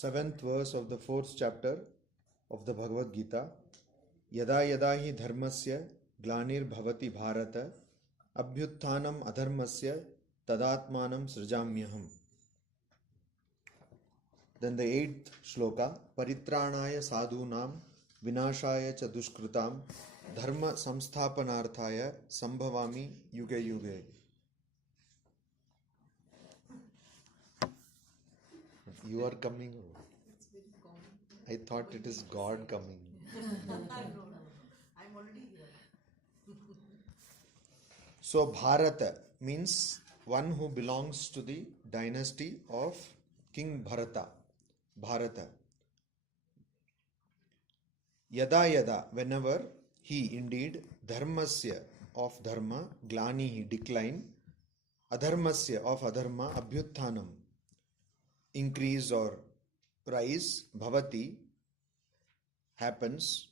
seventh verse of the fourth chapter of the Bhagavad Gita. Yada yada hi dharmasya glanir bhavati bharata abhyutthanam adharmasya tadatmanam srijamyaham. Then the eighth shloka. Paritranaya sadhunam vinashaya cha dushkrutam dharma samsthapanarthaya sambhavami yuge yuge. You are coming. I thought it is God coming. I'm already here. So Bharata means one who belongs to the dynasty of King Bharata. Bharata. Yada yada, whenever he indeed, dharmasya of dharma, glanihi decline, adharmasya of adharma, abhyutthanam increase or rise, bhavati happens,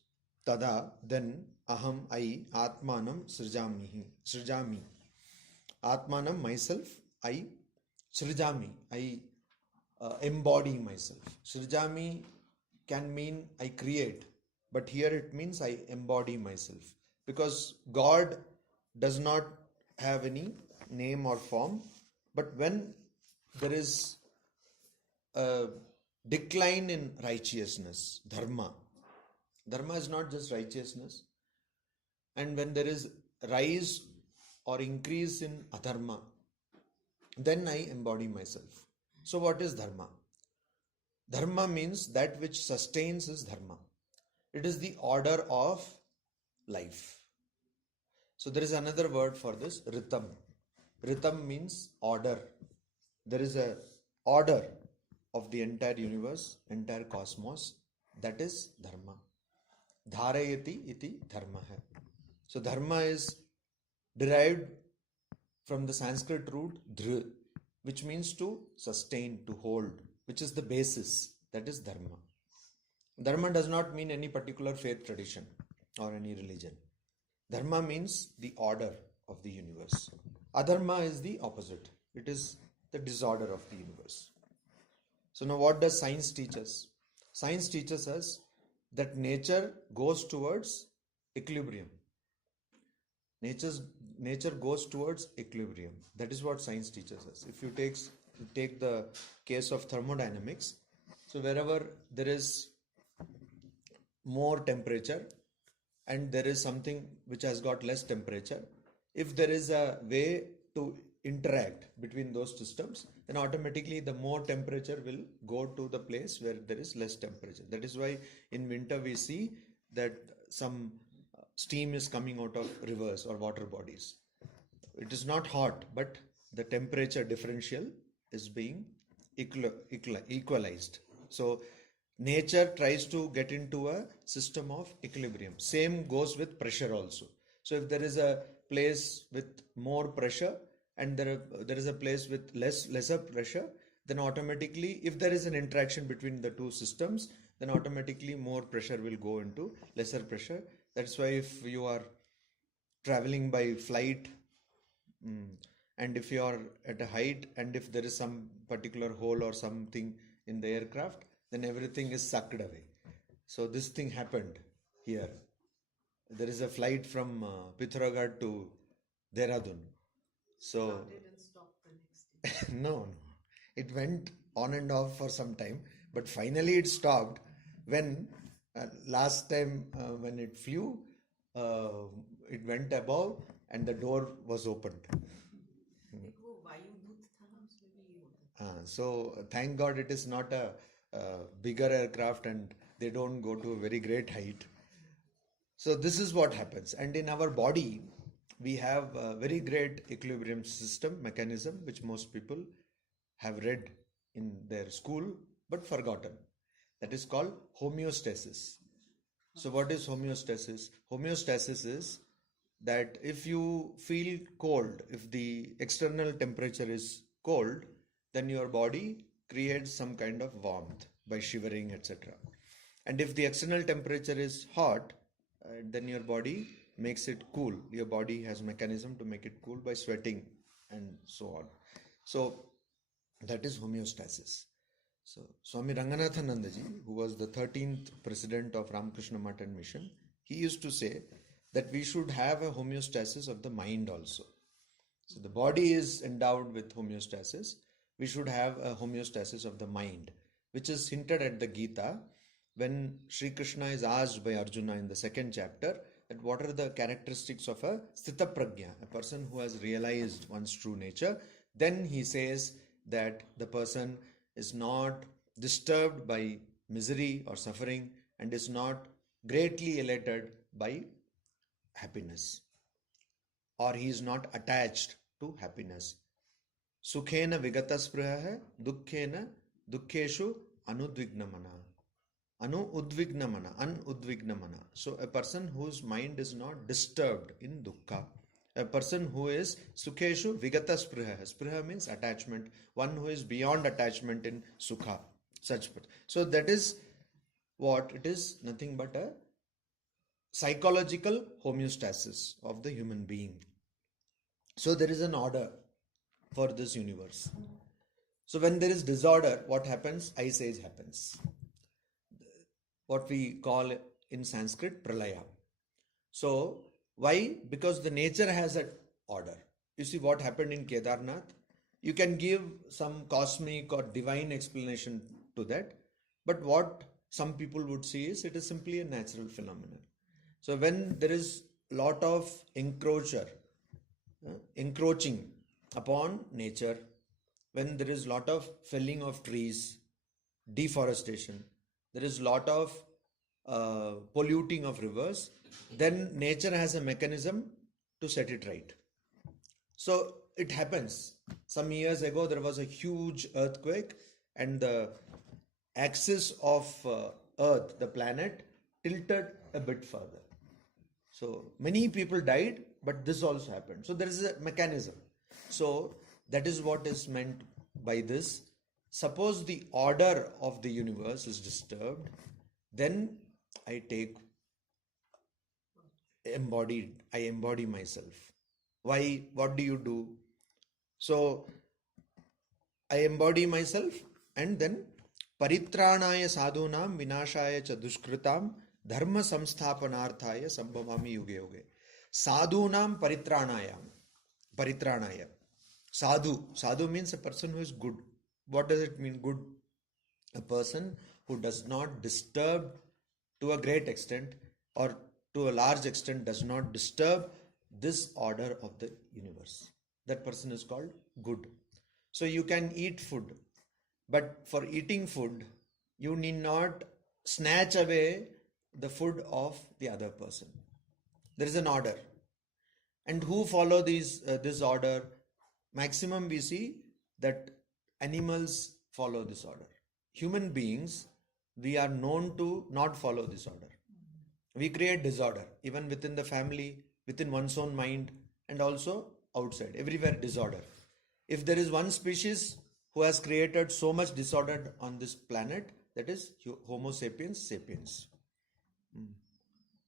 tada then aham I atmanam srijami. Atmanam myself, I srijami, I embody myself. Srijami can mean I create, but here it means I embody myself, because God does not have any name or form, but when there is a decline in righteousness, dharma is not just righteousness, and when there is rise or increase in adharma, then I embody myself. So what is dharma? Dharma means that which sustains is dharma. It is the order of life. So there is another word for this, ritam. Ritam means order. There is a order of the entire universe, entire cosmos. That is dharma. Dharayati iti dharma hai. So dharma is derived from the Sanskrit root dhr, which means to sustain, to hold, which is the basis. That is dharma. Dharma does not mean any particular faith tradition or any religion. Dharma means the order of the universe. Adharma is the opposite. It is the disorder of the universe. So now what does science teach us? Science teaches us that nature goes towards equilibrium. Nature goes towards equilibrium. That is what science teaches us. If you take the case of thermodynamics, so wherever there is more temperature and there is something which has got less temperature, if there is a way to interact between those systems, then automatically the more temperature will go to the place where there is less temperature. That is why in winter we see that some steam is coming out of rivers or water bodies. It is not hot, but the temperature differential is being equalized. So nature tries to get into a system of equilibrium. Same goes with pressure also. So if there is a place with more pressure and there is a place with lesser pressure, then automatically, if there is an interaction between the two systems, then automatically more pressure will go into lesser pressure. That's why if you are traveling by flight and if you are at a height and if there is some particular hole or something in the aircraft, then everything is sucked away. So this thing happened here. There is a flight from Pithoragarh to Dehradun. So Didn't stop the next day. no, it went on and off for some time, but finally it stopped when last time when it flew, it went above and the door was opened. So thank God it is not a bigger aircraft and they don't go to a very great height. So this is what happens. And in our body, we have a very great equilibrium system mechanism, which most people have read in their school but forgotten. That is called homeostasis. So what is homeostasis? Homeostasis is that if you feel cold, if the external temperature is cold, then your body creates some kind of warmth by shivering, etc. And if the external temperature is hot, then your body makes it cool. Your body has mechanism to make it cool by sweating and so on. So that is homeostasis. So Swami Ranganathanandaji, who was the 13th president of Ramakrishna Math and Mission, he used to say that we should have a homeostasis of the mind also. So the body is endowed with homeostasis. We should have a homeostasis of the mind, which is hinted at the Gita when Sri Krishna is asked by Arjuna in the second chapter that what are the characteristics of a sthita prajna, a person who has realized one's true nature. Then he says that the person is not disturbed by misery or suffering and is not greatly elated by happiness, or he is not attached to happiness. Sukhena vigataspruha dukkhena dukkheshu anudvignamana. Unudvignamana. So a person whose mind is not disturbed in dukkha. A person who is sukheshu vigataspruha. Spruha means attachment. One who is beyond attachment in sukha. So that is what it is, nothing but a psychological homeostasis of the human being. So there is an order for this universe. So when there is disorder, what happens? Ice age happens. What we call in Sanskrit pralaya. So why? Because the nature has an order. You see what happened in Kedarnath? You can give some cosmic or divine explanation to that, but what some people would see is it is simply a natural phenomenon. So when there is lot of encroaching upon nature, when there is lot of felling of trees, deforestation, there is lot of polluting of rivers, then nature has a mechanism to set it right. So it happens. Some years ago there was a huge earthquake and the axis of Earth, the planet, tilted a bit further. So many people died, but this also happened. So there is a mechanism. So that is what is meant by this. Suppose the order of the universe is disturbed, then I embody myself. Why? What do you do? So I embody myself, and then paritranaya sadhunam vinashaya cha dushkritam dharma samsthapanarthaya sambhavami yuge yuge. Sadhunam paritranaya. Sadhu means a person who is good. What does it mean, good? A person who does not disturb to a great extent or to a large extent does not disturb this order of the universe. That person is called good. So you can eat food, but for eating food, you need not snatch away the food of the other person. There is an order. And who follow this order? Maximum we see that animals follow this order. Human beings, we are known to not follow this order. We create disorder, even within the family, within one's own mind, and also outside. Everywhere disorder. If there is one species who has created so much disorder on this planet, that is Homo sapiens sapiens.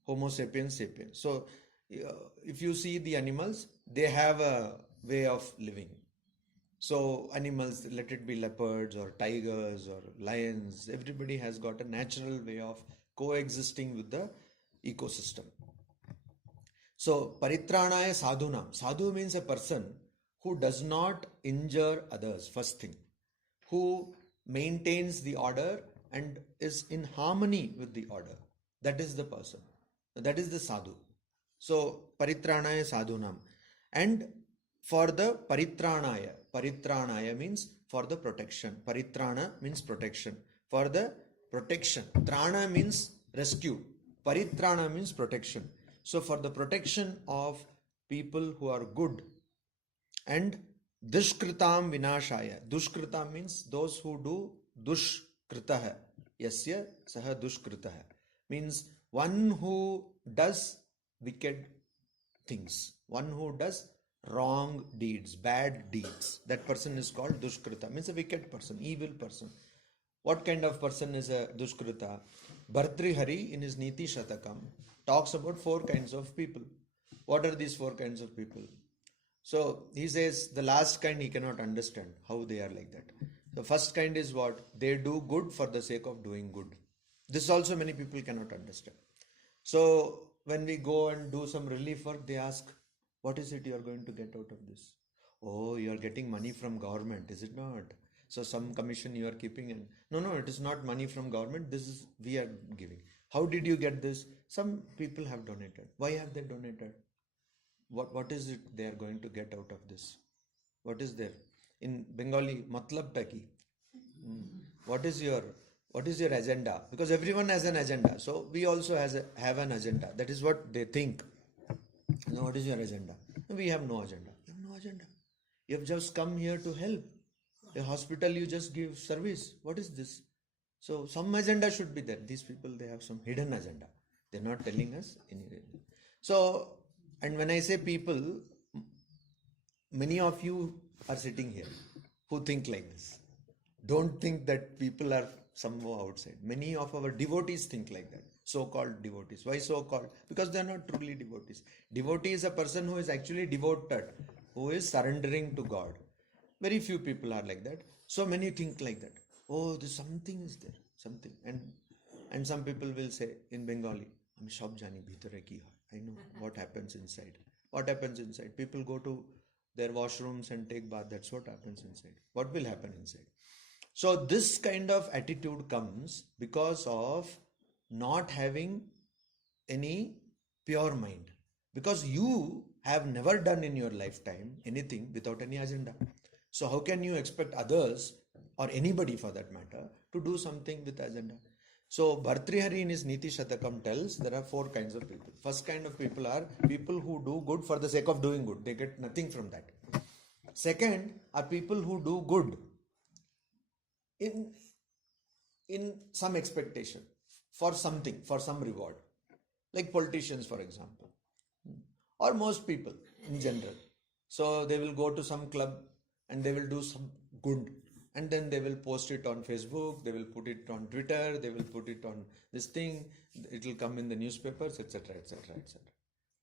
Homo sapiens sapiens. So if you see the animals, they have a way of living. So animals, let it be leopards or tigers or lions, everybody has got a natural way of coexisting with the ecosystem. So paritranaya sadhunam. Sadhu means a person who does not injure others, first thing, who maintains the order and is in harmony with the order. That is the person. That is the sadhu. So paritranaya sadhunam. And for the paritranaya means for the protection. Paritrana means protection. For the protection. Trana means rescue. Paritrana means protection. So for the protection of people who are good. And dushkritam vinashaya. Dushkritam means those who do dushkritaha. Yasya saha dushkritaha. Means one who does wicked things. One who does wrong deeds, bad deeds. That person is called dushkrita. Means a wicked person, evil person. What kind of person is a dushkrita? Bhartrihari in his Niti Shatakam talks about 4 kinds of people. What are these 4 kinds of people? So he says the last kind he cannot understand how they are like that. The first kind is what? They do good for the sake of doing good. This also many people cannot understand. So when we go and do some relief work, they ask, what is it you are going to get out of this? Oh, you are getting money from government, is it not? So some commission you are keeping in. No, it is not money from government. This is we are giving. How did you get this? Some people have donated. Why have they donated? What is it they are going to get out of this? What is there? In Bengali, matlab taki. What is your agenda? Because everyone has an agenda. So we also have an agenda. That is what they think. Now, what is your agenda? We have no agenda. You have no agenda. You have just come here to help. A hospital, you just give service. What is this? So some agenda should be there. These people, they have some hidden agenda. They're not telling us anything. So, and when I say people, many of you are sitting here who think like this. Don't think that people are somehow outside. Many of our devotees think like that. So-called devotees. Why so-called? Because they are not truly devotees. Devotee is a person who is actually devoted, who is surrendering to God. Very few people are like that. So many think like that. Oh, there's something is there. Something. And some people will say in Bengali, "Ami shab jani bhitare ki hai." I know what happens inside. What happens inside? People go to their washrooms and take bath. That's what happens inside. What will happen inside? So this kind of attitude comes because of not having any pure mind. Because you have never done in your lifetime anything without any agenda. So how can you expect others or anybody for that matter to do something with agenda? So Bhartrihari in his Niti Shatakam tells there are 4 kinds of people. First kind of people are people who do good for the sake of doing good. They get nothing from that. Second are people who do good in some expectation for something, for some reward. Like politicians, for example. Or most people in general. So they will go to some club and they will do some good. And then they will post it on Facebook, they will put it on Twitter, they will put it on this thing, it will come in the newspapers, etc., etc., etc.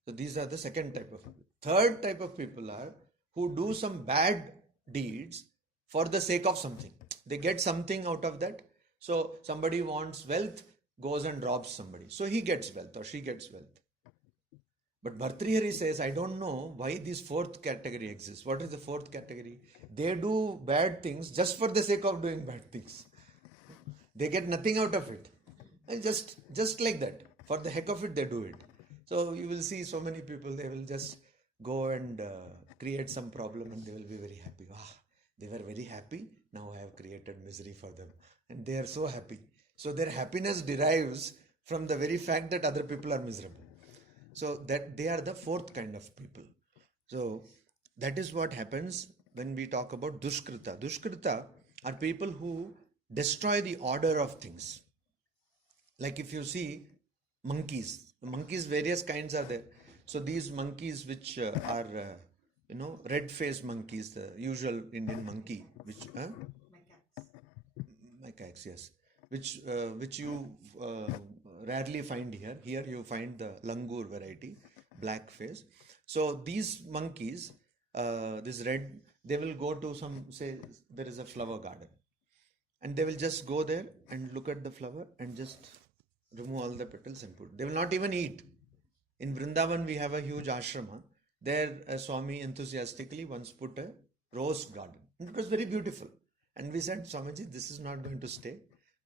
So these are the second type of people. Third type of people are who do some bad deeds for the sake of something. They get something out of that. So somebody wants wealth, goes and robs somebody. So he gets wealth or she gets wealth. But Bhartrihari says, I don't know why this 4th category exists. What is the 4th category? They do bad things just for the sake of doing bad things. They get nothing out of it. And just like that. For the heck of it, they do it. So you will see so many people, they will just go and create some problem and they will be very happy. They were very happy. Now I have created misery for them. And they are so happy. So their happiness derives from the very fact that other people are miserable. So that they are the 4th kind of people. So that is what happens when we talk about Dushkrita. Dushkrita are people who destroy the order of things. Like if you see monkeys, various kinds are there. So these monkeys which are, red-faced monkeys, the usual Indian monkey, which, macaques, yes, which you rarely find here. Here you find the langur variety, black face. So these monkeys, this red, they will go to some, say there is a flower garden. And they will just go there and look at the flower and just remove all the petals and put. They will not even eat. In Vrindavan, we have a huge ashrama. There, Swami enthusiastically once put a rose garden. And it was very beautiful. And we said, Swamiji, this is not going to stay.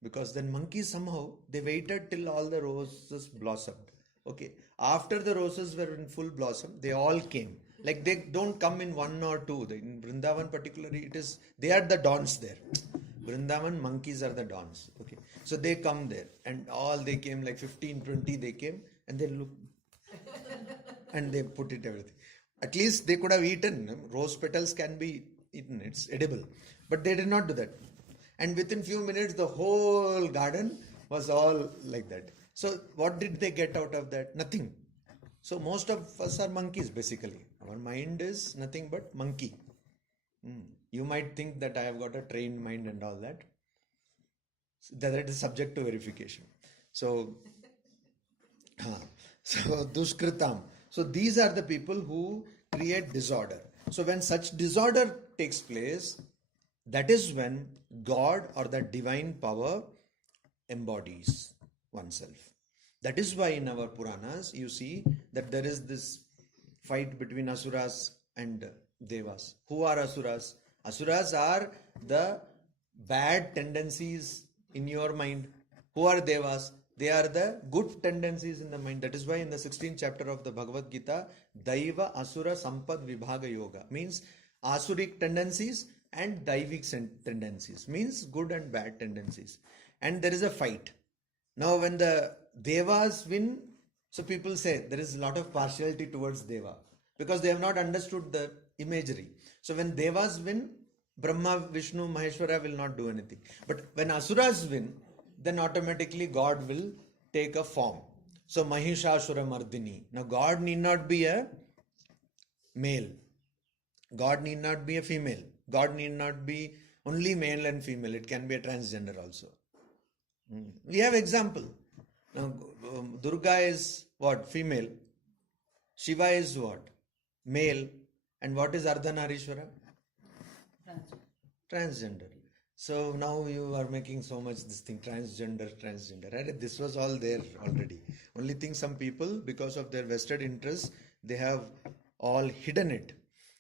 Because then monkeys somehow, they waited till all the roses blossomed. Okay. After the roses were in full blossom, they all came. Like they don't come in 1 or 2. In Vrindavan particularly, they are the dons there. Vrindavan monkeys are the dons. Okay. So they come there and all they came like 15, 20 they came and they look and they put it everything. At least they could have eaten. Rose petals can be eaten. It's edible. But they did not do that. And within few minutes, the whole garden was all like that. So what did they get out of that? Nothing. So most of us are monkeys basically. Our mind is nothing but monkey. You might think that I have got a trained mind and all that. That is subject to verification. So Dushkritam. So these are the people who create disorder. So when such disorder takes place, that is when God or the divine power embodies oneself. That is why in our Puranas you see that there is this fight between Asuras and Devas. Who are Asuras? Asuras are the bad tendencies in your mind. Who are Devas? They are the good tendencies in the mind. That is why in the 16th chapter of the Bhagavad Gita, Daiva Asura Sampad Vibhaga Yoga means Asuric tendencies and Daivic tendencies, means good and bad tendencies. And there is a fight. Now when the Devas win, so people say there is a lot of partiality towards Deva because they have not understood the imagery. So when Devas win, Brahma, Vishnu, Maheshwara will not do anything. But when Asuras win, then automatically God will take a form. So Mahishasura Mardini. Now God need not be a male. God need not be a female. God need not be only male and female. It can be a transgender also. We have example. Now Durga is what? Female. Shiva is what? Male. And what is Ardhanarishwara? Transgender. So now you are making so much this thing, transgender. Right? This was all there already. Only thing some people, because of their vested interests, they have all hidden it.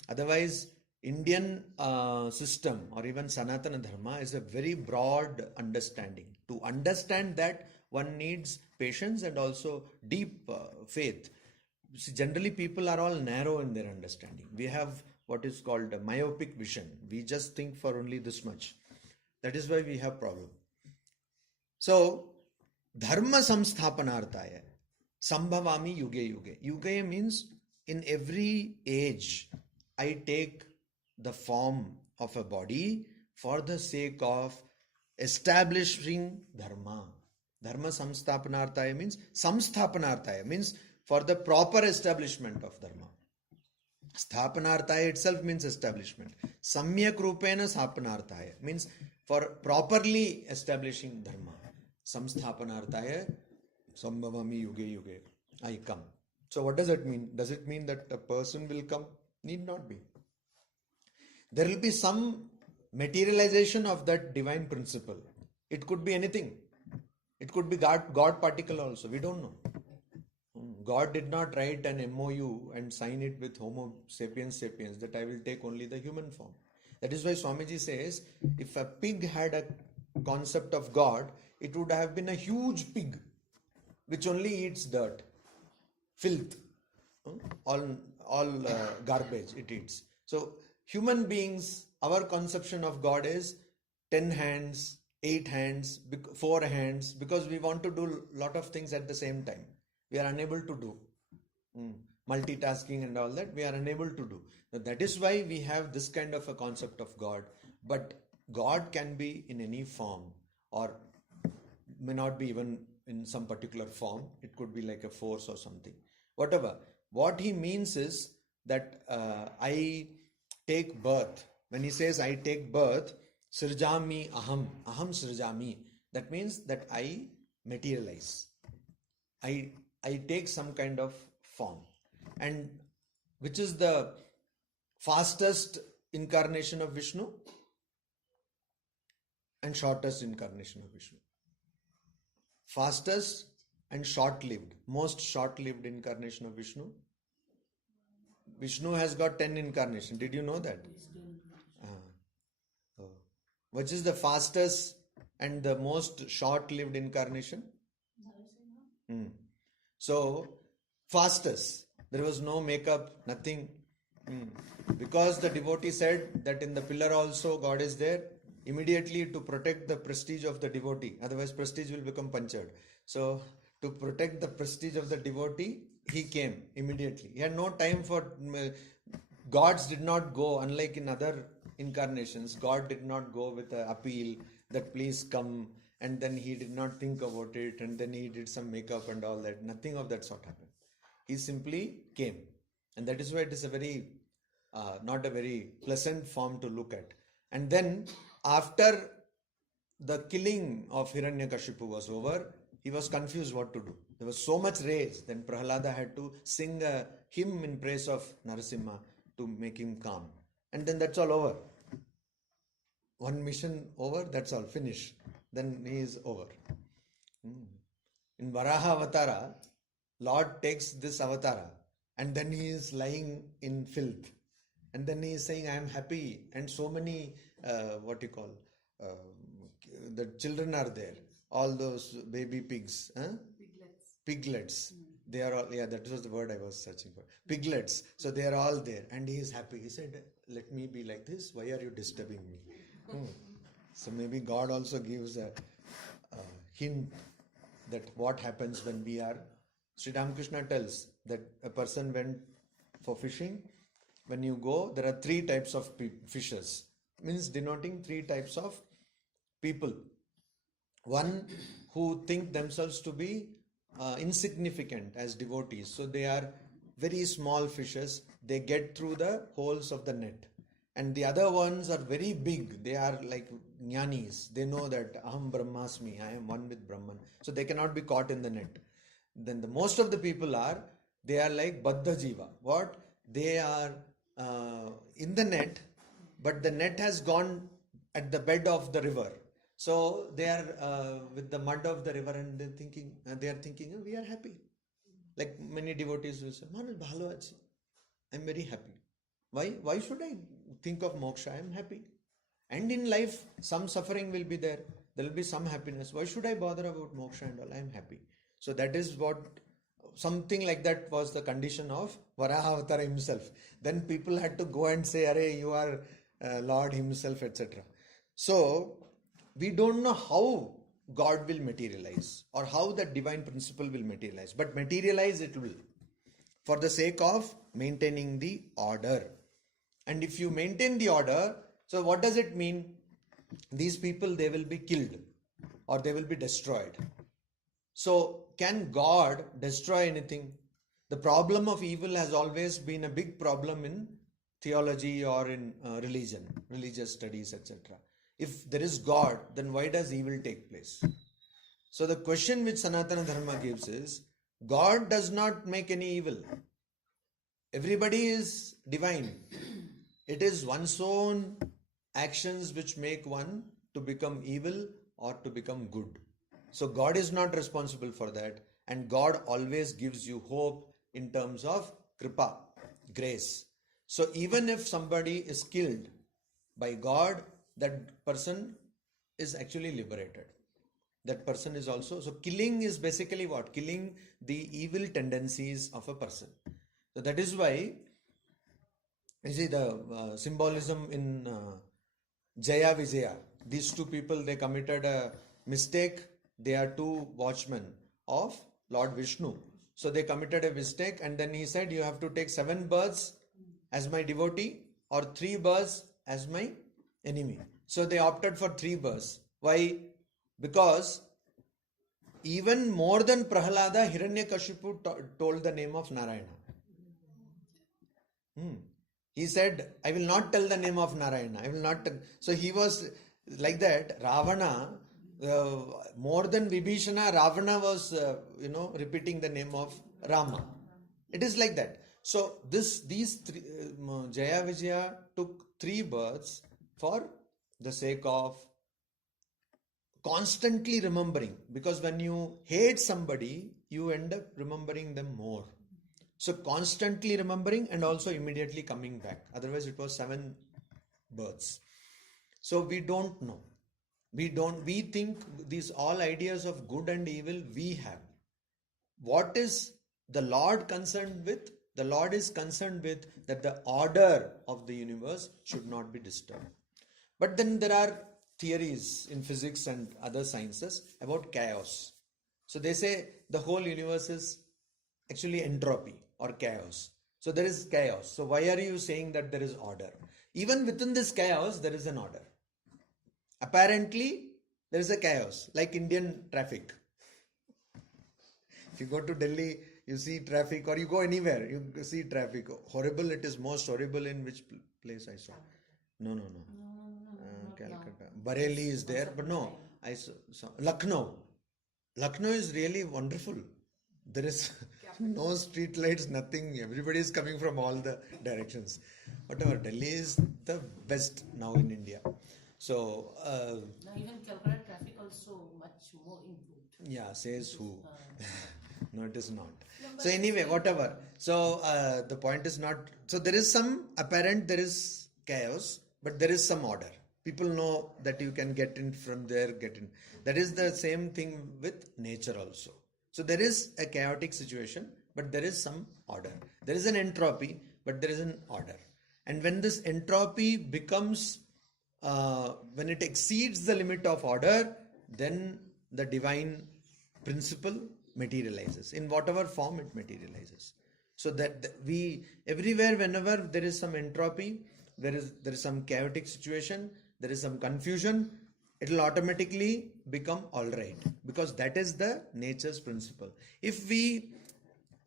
Otherwise, Indian system or even Sanatana Dharma is a very broad understanding. To understand that, one needs patience and also deep faith. See, generally, people are all narrow in their understanding. We have what is called a myopic vision. We just think for only this much. That is why we have problem. So, dharma samsthapanarthaya sambhavami yuge yuge. Yuge means in every age I take the form of a body for the sake of establishing dharma. Dharma samsthapanarthaya means for the proper establishment of dharma. Sthapanarthaya itself means establishment. Samyak rupena sthapanarthaya means for properly establishing dharma. Samsthapanarthaya sambhavami yuge yuge. I come. So what does it mean? Does it mean that a person will come? Need not be. There will be some materialization of that divine principle. It could be anything. It could be God particle also. We don't know. God did not write an MOU and sign it with Homo sapiens that I will take only the human form. That is why Swamiji says, if a pig had a concept of God, it would have been a huge pig which only eats dirt, filth, all garbage it eats. So human beings, our conception of God is 10 hands, 8 hands, 4 hands, because we want to do a lot of things at the same time. We are unable to do multitasking and all that. We are unable to do. Now, that is why we have this kind of a concept of God. But God can be in any form or may not be even in some particular form. It could be like a force or something. Whatever. What he means is that I take birth. When he says I take birth, sirjami aham sirjami. That means that I materialize. I take some kind of form. And which is the fastest incarnation of Vishnu and shortest incarnation of Vishnu? Fastest and short-lived, most short-lived incarnation of Vishnu. Vishnu has got 10 incarnations. Did you know that? Which is the fastest and the most short-lived incarnation? So, fastest. There was no makeup, nothing. Because the devotee said that in the pillar also God is there, immediately to protect the prestige of the devotee. Otherwise, prestige will become punctured. So, to protect the prestige of the devotee, he came immediately. He had no time for... Gods did not go, unlike in other incarnations, God did not go with an appeal that please come, and then he did not think about it, and then he did some makeup and all that. Nothing of that sort happened. He simply came. And that is why it is a very, not a very pleasant form to look at. And then, after the killing of Hiranyakashipu was over, he was confused what to do. There was so much rage. Then Prahlada had to sing a hymn in praise of Narasimha to make him calm. And then that's all over. one mission over, that's all, finish. Then he is over. In Varaha Avatara, Lord takes this avatara and then he is lying in filth. And then he is saying, I am happy. And so many, the children are there. All those baby pigs. Piglets. They are all, that was the word I was searching for. Piglets. So they are all there. And he is happy. He said, let me be like this. Why are you disturbing me? So maybe God also gives a hint that what happens when we are. Sri Ramakrishna tells that a person went for fishing. When you go, there are 3 types of fishes. Means denoting 3 types of people. One who think themselves to be insignificant as devotees. So they are very small fishes. They get through the holes of the net. And the other ones are very big. They are like jnanis. They know that aham brahmasmi, I am one with Brahman. So they cannot be caught in the net. Then the most of the people they are like baddha jiva. What? They are in the net, but the net has gone at the bed of the river. So they are with the mud of the river, and they are thinking, oh, we are happy. Like many devotees will say, Manal bhalo achi. I am very happy. Why should I think of moksha? I am happy. And in life, some suffering will be there. There will be some happiness. Why should I bother about moksha and all? I am happy. So that is what, something like that was the condition of Varaha Avatara himself. Then people had to go and say, Arey, you are Lord himself, etc. So we don't know how God will materialize or how that divine principle will materialize. But materialize it will, for the sake of maintaining the order. And if you maintain the order, so what does it mean? These people, they will be killed or they will be destroyed. So can God destroy anything? The problem of evil has always been a big problem in theology or in religion, religious studies, etc. If there is God, then why does evil take place? So the question which Sanatana Dharma gives is, God does not make any evil. Everybody is divine. It is one's own actions which make one to become evil or to become good. So God is not responsible for that, and God always gives you hope in terms of kripa, grace. So even if somebody is killed by God, that person is actually liberated. That person is also, so killing is basically what? Killing the evil tendencies of a person. So that is why, you see the symbolism in Jaya Vijaya. These 2 people, they committed a mistake. They are 2 watchmen of Lord Vishnu. So they committed a mistake, and then he said, you have to take 7 birds as my devotee or 3 birds as my enemy. So they opted for 3 birds. Why? Because even more than Prahalada, Hiranyakashipu told the name of Narayana. He said, I will not tell the name of Narayana. I will not tell. So he was like that. Ravana, more than Vibhishana, Ravana was, repeating the name of Rama. It is like that. So these 3, Jaya Vijaya took 3 birds for the sake of constantly remembering. Because when you hate somebody, you end up remembering them more. So constantly remembering and also immediately coming back. Otherwise it was 7 birds. So we don't know. We think these all ideas of good and evil we have. What is the Lord concerned with? The Lord is concerned with that the order of the universe should not be disturbed. But then there are theories in physics and other sciences about chaos. So they say the whole universe is actually entropy or chaos. So there is chaos. So why are you saying that there is order? Even within this chaos, there is an order. Apparently, there is a chaos, like Indian traffic. If you go to Delhi, you see traffic, or you go anywhere, you see traffic. Horrible, it is most horrible in which place I saw? No. Calcutta. Bareilly is there, but no, I saw Lucknow. Lucknow is really wonderful. There is no street lights, nothing. Everybody is coming from all the directions. Whatever, Delhi is the best now in India. So, Now even calculate traffic also much more improved. yeah, says who? No, it is not. No, but So anyway, still- whatever. So the point is not. So there is some apparent, there is chaos, but there is some order. People know that you can get in from there, get in. That is the same thing with nature also. So there is a chaotic situation, but there is some order. There is an entropy, but there is an order. And when this entropy becomes, when it exceeds the limit of order, then the divine principle materializes in whatever form it materializes. So that we everywhere, whenever there is some entropy, there is some chaotic situation, there is some confusion, it will automatically become all right, because that is the nature's principle. If we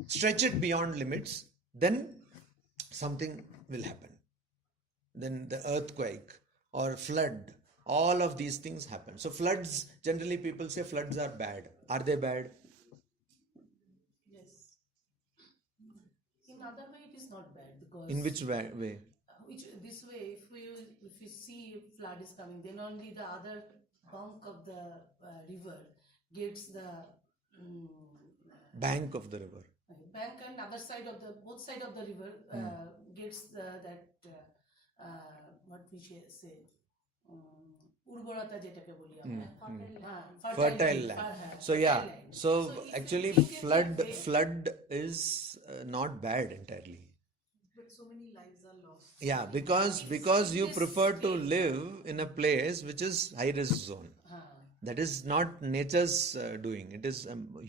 stretch it beyond limits, then something will happen. Then the earthquake or flood, all of these things happen. So floods, generally people say floods are bad. Are they bad? Yes. In other way, it is not bad because In which way? which this way, if we see flood is coming, then only the other bank of the river gets the Bank of the river. bank, and other side of the both side of the river gets that what we say উর্বরতা যেটাকে বলি আমরা Fertile land. So yeah, so actually flood is not bad entirely. But so many lives are lost. Yeah, because you prefer to live in a place which is high risk zone. That is not nature's doing, it is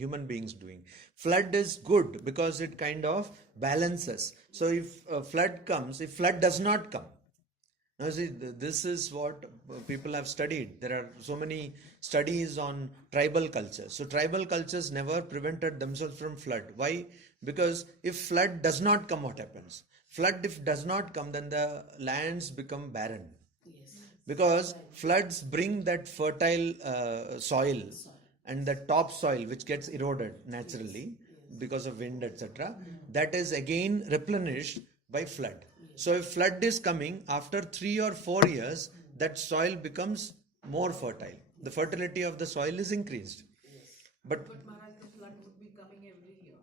human beings doing. Flood is good because it kind of balances. So if flood comes, if flood does not come, now see, this is what people have studied. There are so many studies on tribal cultures. So tribal cultures never prevented themselves from flood. Why? Because if flood does not come, what happens? Flood if does not come, then the lands become barren. Yes. Because floods bring that fertile soil and the top soil which gets eroded naturally because of wind, etc. That is again replenished by flood. So if flood is coming after 3 or 4 years, that soil becomes more fertile. The fertility of the soil is increased. But Maharaj, the flood would be coming every year,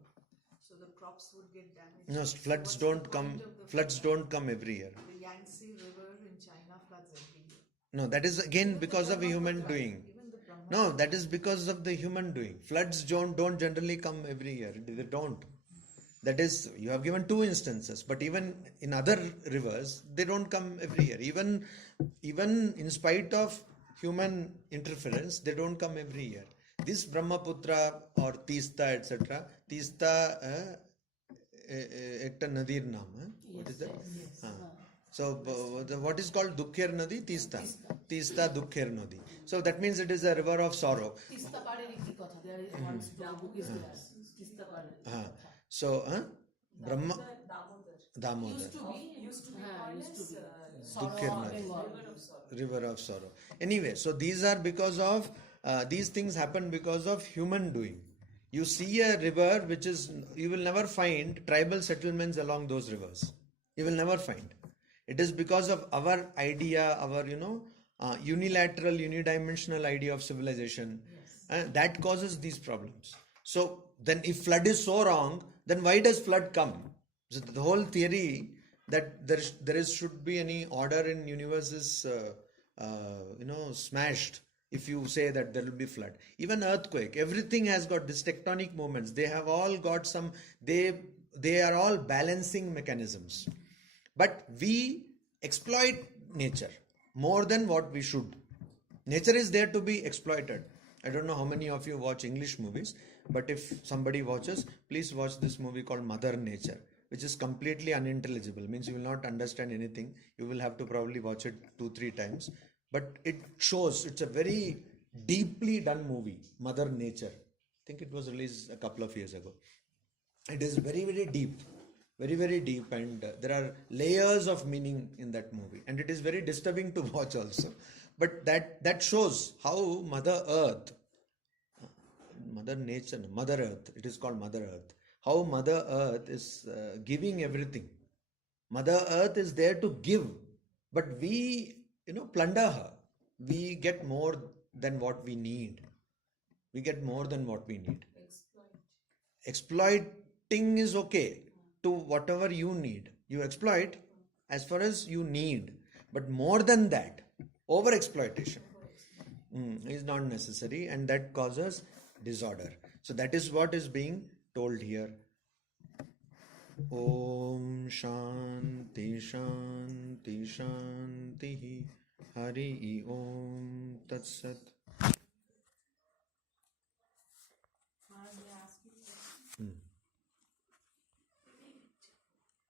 so the crops would get damaged. no, floods What's don't the come. point of the Floods flood? don't come every year. The Yangtze River in China floods every year. No, that is again because of human doing. Even the Brahma. No, that is because of the human doing. Floods don't generally come every year. They don't. That is, you have given 2 instances, but even in other rivers, they don't come every year. Even in spite of human interference, they don't come every year. This Brahmaputra or Tista, etc. Tista, ekta nadir naam. What is that? So what is called Dukher Nadi? Tista. Tista Dukher Nadi. So that means it is a river of sorrow. Teesta পাড়ের একটি কথা, there is one book is there, Teesta পাড়ের So Brahma Damodar. used to be Dukher sorrow of Nadi. Bengal. River of sorrow. Anyway, so these are because of these things happen because of human doing. You see a river which is, you will never find tribal settlements along those rivers. You will never find. It is because of our idea, our unilateral, unidimensional idea of civilization, that causes these problems. So then if flood is so wrong, then why does flood come? So the whole theory that there should be any order in universe is smashed if you say that there will be flood. Even earthquake, everything has got these tectonic movements. They have all got some, they are all balancing mechanisms. But we exploit nature more than what we should. Nature is there to be exploited. I don't know how many of you watch English movies, but if somebody watches, please watch this movie called Mother Nature, which is completely unintelligible. Means you will not understand anything. You will have to probably watch it 2-3 times. But it shows, it's a very deeply done movie, Mother Nature. I think it was released a couple of years ago. It is very, very deep. Very, very deep, and there are layers of meaning in that movie, and it is very disturbing to watch also. But that shows how Mother Earth, Mother Nature, Mother Earth, it is called Mother Earth, how Mother Earth is giving everything. Mother Earth is there to give, but we plunder her. we get more than what we need. We get more than what we need. Exploiting is okay to whatever you need. You exploit as far as you need, but more than that, over exploitation is not necessary, and that causes disorder. So that is what is being told here. Om Shanti Shanti Shanti Hari Om Tat Sat. May I ask you a question?